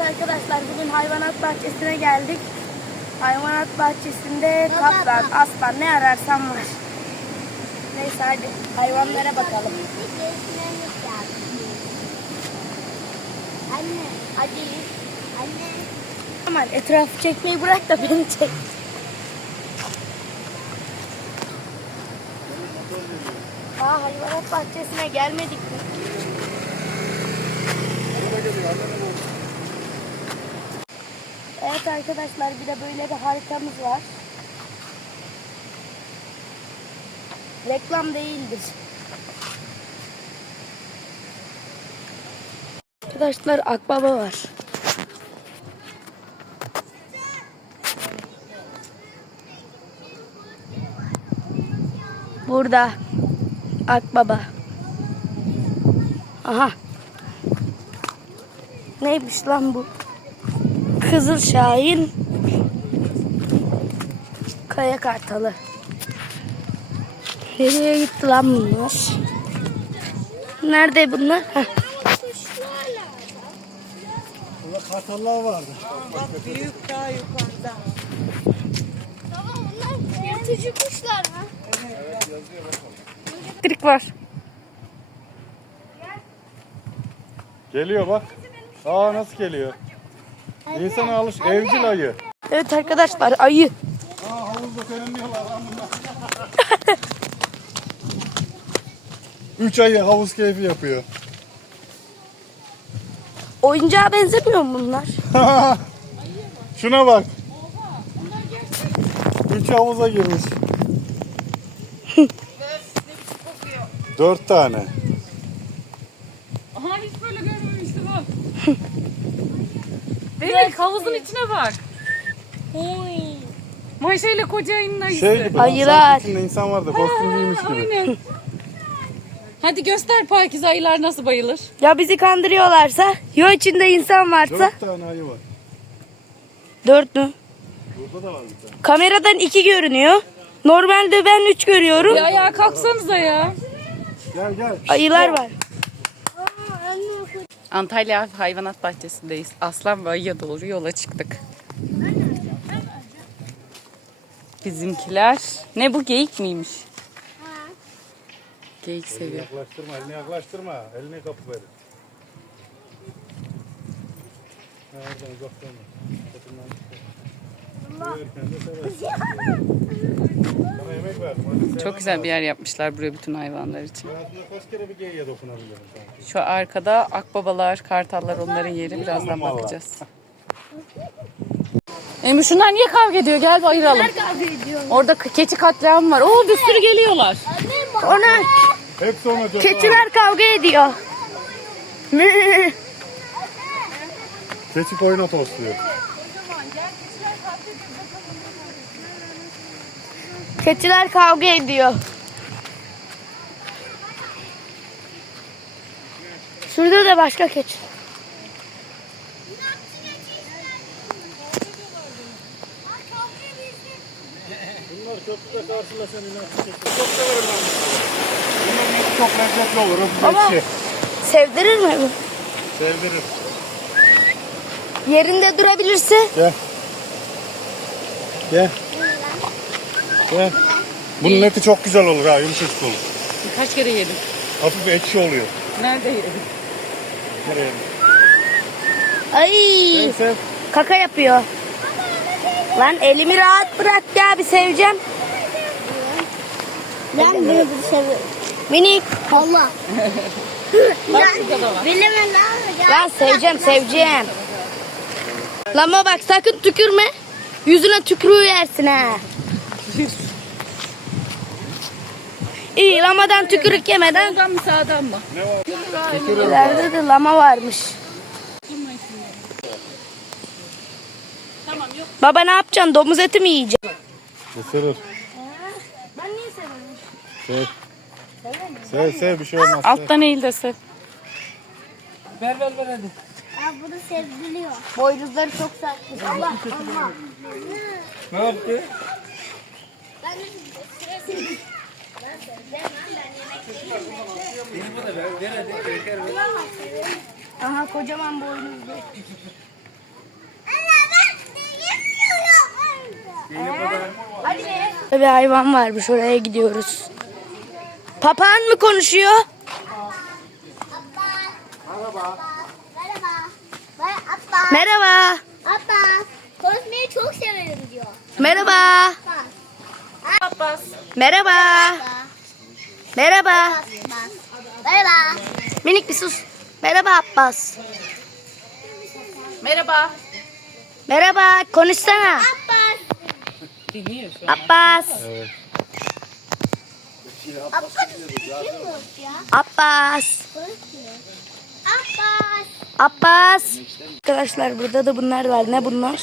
Evet arkadaşlar bugün hayvanat bahçesine geldik. Hayvanat bahçesinde kaplan, aslan ne ararsan var. Neyse hadi hayvanlara bakalım. Anne, hadi. Anne. Aman etrafı çekmeyi bırak da beni çek. Aa hayvanat bahçesine gelmedik mi? Evet arkadaşlar bir de böyle bir haritamız var. Reklam değildir. Arkadaşlar akbaba var. Burada akbaba. Aha. Neymiş lan bu? Kızıl Şahin. Kaya Kartalı. Nereye gitti lan bunlar? Nerede bunlar? Heh. Burada kartallar vardı. Bak büyük daha yukarıda. Baba bunlar yırtıcı kuşlar mı? Elektrik var. Geliyor bak. Aa nasıl geliyor? İnsana alış evcil ayı. Evet arkadaşlar ayı. Aa havuzda serinliyorlar lan bunlar. Üç ayı havuz keyfi yapıyor. Oyuncağa benzemiyor mu bunlar? Şuna bak. Üç havuza girmiş. Dört tane. Aha hiç böyle görmemiştim ha. Demek havuzun içine bak. Maşa ile koca ayının ayısı. Şey gibi. Ayılar. sanki içinde insan vardı. Kostüm giymiş gibi. Aynen. Hadi göster Pakize ayılar nasıl bayılır. Ya bizi kandırıyorlarsa, yo içinde insan varsa Dört tane ayı var. dört mü? Burada da var bir tane. Kameradan iki görünüyor. Normalde ben üç görüyorum. Bir ayağa kalksanıza ya. Gel gel. Ayılar var. Antalya Hayvanat Bahçesi'ndeyiz. Aslan ve ayıya doğru yola çıktık. Bizimkiler. Ne bu geyik miymiş? Geyik seviyor. Yaklaştırma, elini yaklaştırma. Elini kapı verir. Ha, oradan uzaktan. Kapından de sever. Sana yemek verdim. Hadi sev Çok güzel bir yer yapmışlar buraya bütün hayvanlar için. Hayatımda kaç kere bir geyiğe dokunabilirim sanki. Şu arkada akbabalar, kartallar onların yeri. Birazdan bakacağız. Emre şunlar niye kavga ediyor? Gel bir ayıralım. Orada k- keçi katliamı var. Oo bir sürü geliyorlar. Ona Hepsi ona çok keçiler kavga ediyor. Keçi koyuna tosluyor. Keçiler kavga ediyor. Şurada da başka keçi. Bunlar köprüde karşılaşan inatçı keçi. Çok severim ben bunları. Bunların çok lezzetli olur. Ama-. Sevdirir mi bu? Sevdirir. Yerinde durabilirse Gel. Gel. Bunun eti çok güzel olur ha, yumuşacık olur. Kaç kere yedim. Hafif ekşi oluyor. Nerede yedim? Nereye? ay Sev sev. kaka yapıyor. Lan elimi rahat bırak ya bir seveceğim. Ben bunu seviyorum. Minik. Allah. Bak burada da var. Bilmem ne yapacağım. Lan seveceğim seveceğim. Lama bak sakın tükürme. Yüzüne tükürüğü yersin ha. İyi lamadan tükürük yemeden. Soldan mı sağdan mı? İleride de lama varmış. Tamam yok. Baba ne yapacaksın? Domuz eti mi yiyeceksin? Isırır. Ben niye seviyorum? Sev. Sev sev bir şey olmaz. Alttan eğil de sev. Ya bunu sevdiriyor. Boynuzları çok sertmiş. Allah Allah. Ne yaptı? Aha kocaman boynuzlu. Hadi. Bir hayvan varmış oraya gidiyoruz. Papağan mı konuşuyor? Merhaba. Merhaba. Merhaba. Merhaba. Konuşmayı çok severim diyor. Merhaba. Merhaba. Abbas. Merhaba. Merhaba. Abbas. Merhaba. Minik bir sus. Merhaba Abbas. Merhaba. Merhaba. Konuşsana. Abbas. Dinliyor şu an. Abbas. Abbas. Abbas. Abbas. Abbas. Arkadaşlar burada da bunlar var. Ne bunlar?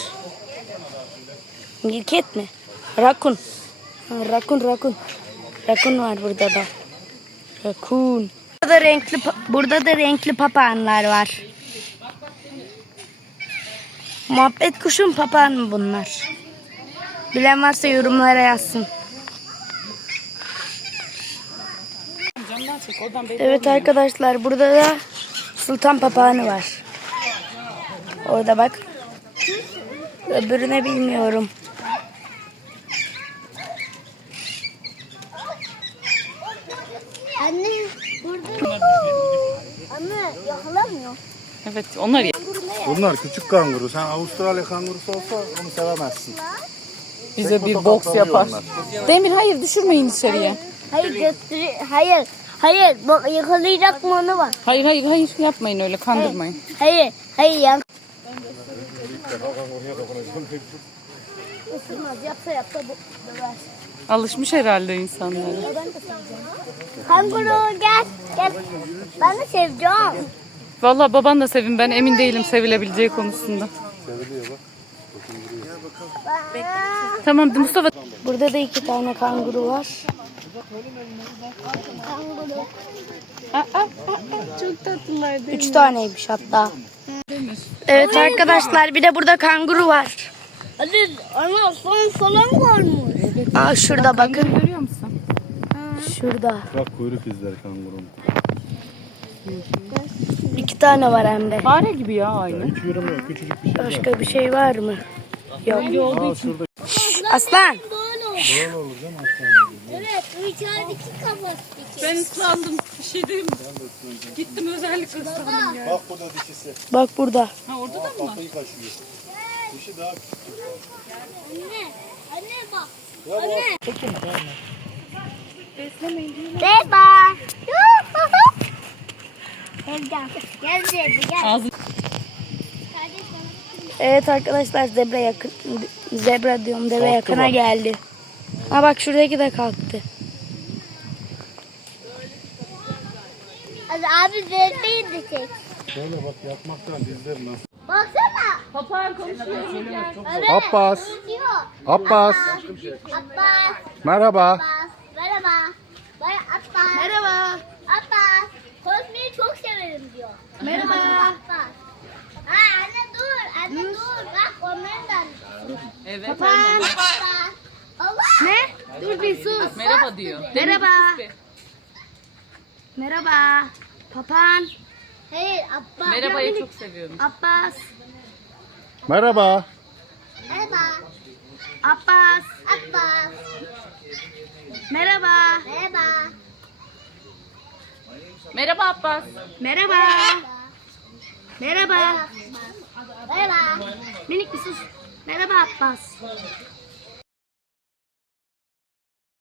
Mirket mi? Rakun. Rakun rakun. Rakun var burada da. Rakun. Burada da renkli burada da renkli papağanlar var. Muhabbet kuşun papağan mı bunlar? Bilen varsa yorumlara yazsın. Evet arkadaşlar burada da sultan papağanı var. Orada bak. Öbürüne bilmiyorum. Anne yakalamıyor. Evet onlar ya. Bunlar küçük kanguru. Sen Avustralya kangurusu olsa onu sevemezsin. Bize bir boks yapar. Demir hayır düşürmeyin içeriye. Hayır götür. Hayır. Hayır. Bak yakalayacak mı onu var. Hayır hayır hayır yapmayın öyle kandırmayın. Hayır. Hayır yan. Isırmaz yapsa yapsa bu döver. Alışmış herhalde insanlara. Kanguru gel. Gel. Ben de seveceğim. Vallahi baban da sevin ben emin değilim sevilebileceği konusunda. Tamam Mustafa. Burada da iki tane kanguru var. Çok tatlılar Üç taneymiş hatta. Evet arkadaşlar bir de burada kanguru var. Hadi ana son falan varmış. Aa şurada bakın. Görüyor musun? Şurada. Bak kuyruk izleri kangurunun. İki tane var hem de. Fare gibi ya aynı. Hiç yürümüyor. Küçücük bir şey. Başka bir şey var mı? Yok. Aa şurada Aslan. Böyle oldu. böyle olur değil mi aslanım? Evet. Bu içerideki kafası. Ben ıslandım. Bir şey diyeyim mi? Gittim özellikle ıslandım. Bak bu da dişisi. Bak burada. Ha orada da mı? Kafayı kaşıyor. Dişi daha küçük. Anne. Anne bak. Ya bu Anne. Merhaba. Gel gel. Gel Zebi gel. Ağzı Evet arkadaşlar zebra yakın zebra diyorum deve yakına geldi. Ha bak şuradaki de kalktı. Abi Zebi'yi de çek. Şöyle bak yatmaktan dizleri nasıl? Baksana. Papağan konuşuyor. Abbas. Abbas. Abbas. Merhaba. Abbas. Merhaba. Ben Abbas. Merhaba. Abbas. Konuşmayı çok severim diyor. Merhaba. Abbas. Ha anne dur. Anne dur. Bak onların da. Evet. Abbas. Allah. Ne? Dur bir sus. Merhaba diyor. Merhaba. Merhaba. Papan. Hayır Abbas. Merhabayı çok seviyorum. Abbas. Merhaba. Merhaba. Abbas. Abbas. Merhaba. Merhaba. Merhaba Abbas. Merhaba. Merhaba. Merhaba. Minik bir sus. Merhaba Abbas.